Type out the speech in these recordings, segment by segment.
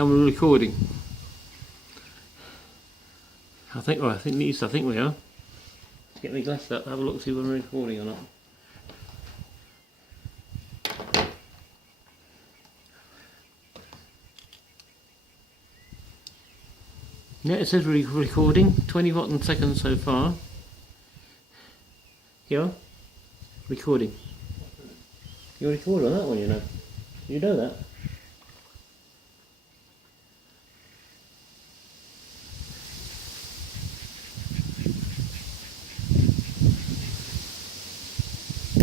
How are we recording? I think we are. Let's get my glasses up, have a look, see when we're recording or not. Yeah, it says we're recording, 20 seconds so far. You are? Recording. You're recording on that one, you know. You know that?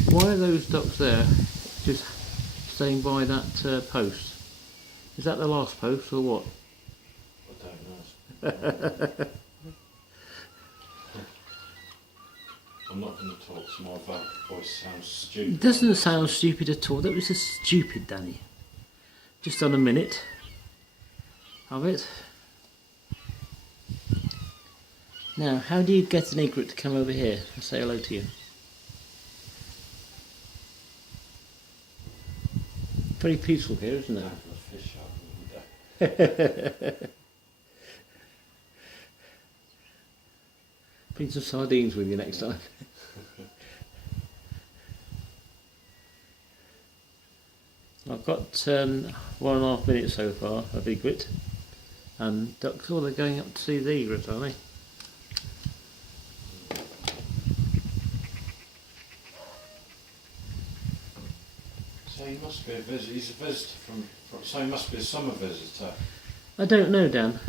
Why are those ducks there, just staying by that post? Is that the last post or what? I don't know. I'm not going to talk so my voice sounds stupid. It doesn't sound stupid at all. That was just stupid, Danny. Just on a minute of it. Now, how do you get an egret to come over here and say hello to you? Very peaceful here, isn't it? Bring some sardines with you next time. I've got 1.5 minutes so far of egret, and ducks. Oh, they're going up to see the egret, are they? So he must be a visitor. He's a visitor so he must be a summer visitor. I don't know, Dan.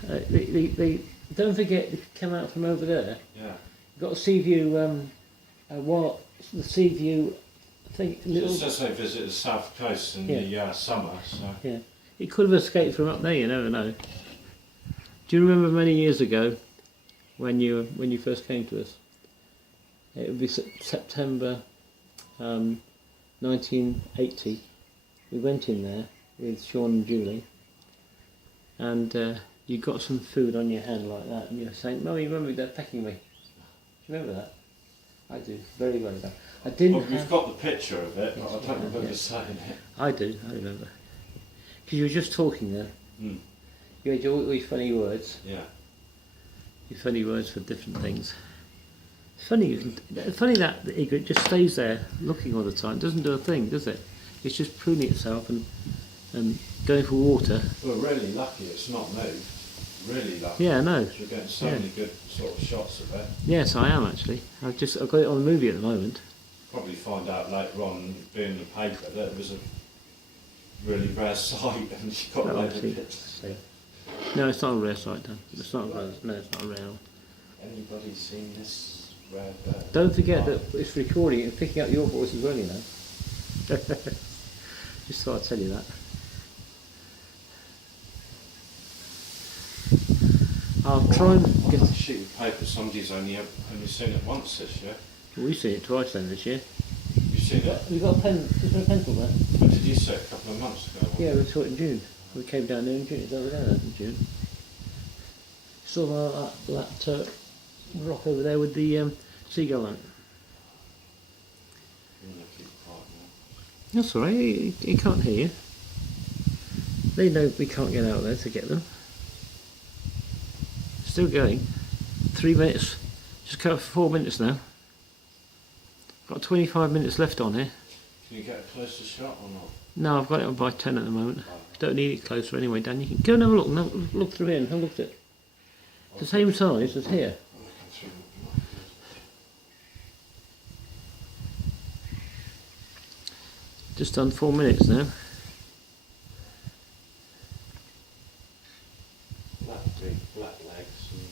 Don't forget to come out from over there. Yeah. You've got a Seaview. The Seaview. I think little. It says they visit the south coast in the summer. So. Yeah. It could have escaped from up there. You never know. Do you remember many years ago when you first came to us? It would be September 1980. We went in there with Sean and Julie, and you got some food on your hand like that, and you were saying, "Mummy, remember they're pecking me." Do you remember that? I do, very well. I didn't. Well, we've got the picture of it, but I don't remember saying it. I do. I remember. Because you were just talking there. Mm. You had all your funny words. Yeah. Your funny words for different things. It's funny that the egret just stays there looking all the time. Doesn't do a thing, does it? It's just pruning itself and going for water. We're really lucky it's not moved. Really lucky. Yeah, I know. We're getting so many good sort of shots of it. Yes, I am actually. I've got it on the movie at the moment. Probably find out later on, being in the paper, that it was a really rare sight, and she got a load of pictures. No, it's not a rare sight, Dan. It's not rare. No, it's not a rare one. Anybody seen this rare bird? Don't forget that it's recording and picking up your voice as well, you know. Just thought I'd tell you that. I'll try and get a sheet of paper. Somebody's only seen it once this year. We've seen it twice then this year. You seen it? We've got a pen. Is there a pencil there? But did you see it a couple of months ago? Yeah, we saw it in June. We came down there in June. It's over there in June. Saw that rock over there with the seagull on it. That's all right. He can't hear you. They know we can't get out there to get them. Still going. 3 minutes. Just cut for 4 minutes now. Got 25 minutes left on here. Can you get a closer shot or not? No, I've got it on by 10 at the moment. Don't need it closer anyway, Dan. You can go and have a look. Look through here and have a look at it. It's the same size as here. Just done 4 minutes now. Black legs and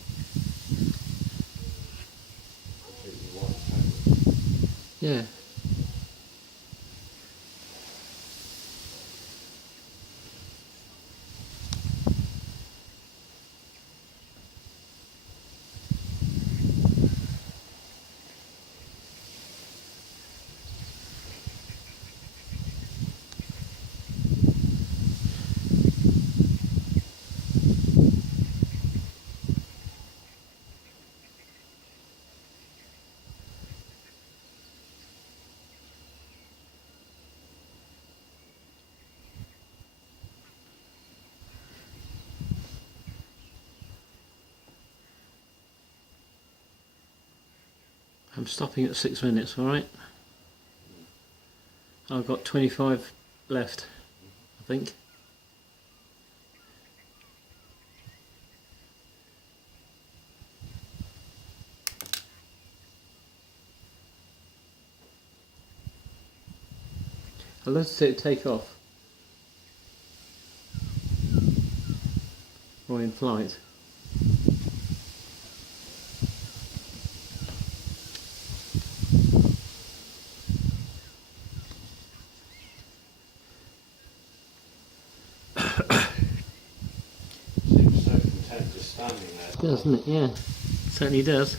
completely white. Yeah. I'm stopping at 6 minutes, alright? I've got 25 left, I think. I'd love to see it take off. Or in flight. Seems so content just standing there. Doesn't it? Yeah, it certainly does.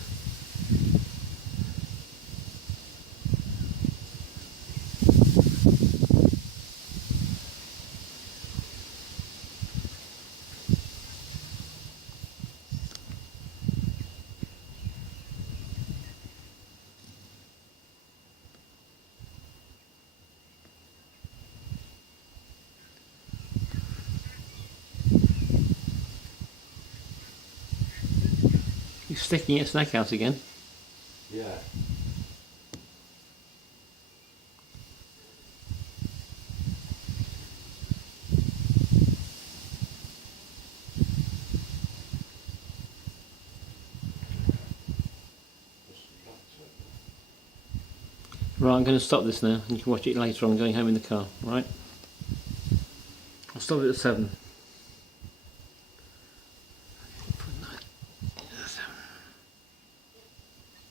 You're sticking its neck out again. Yeah. Right, I'm going to stop this now. You can watch it later on going home in the car, right? I'll stop it at 7.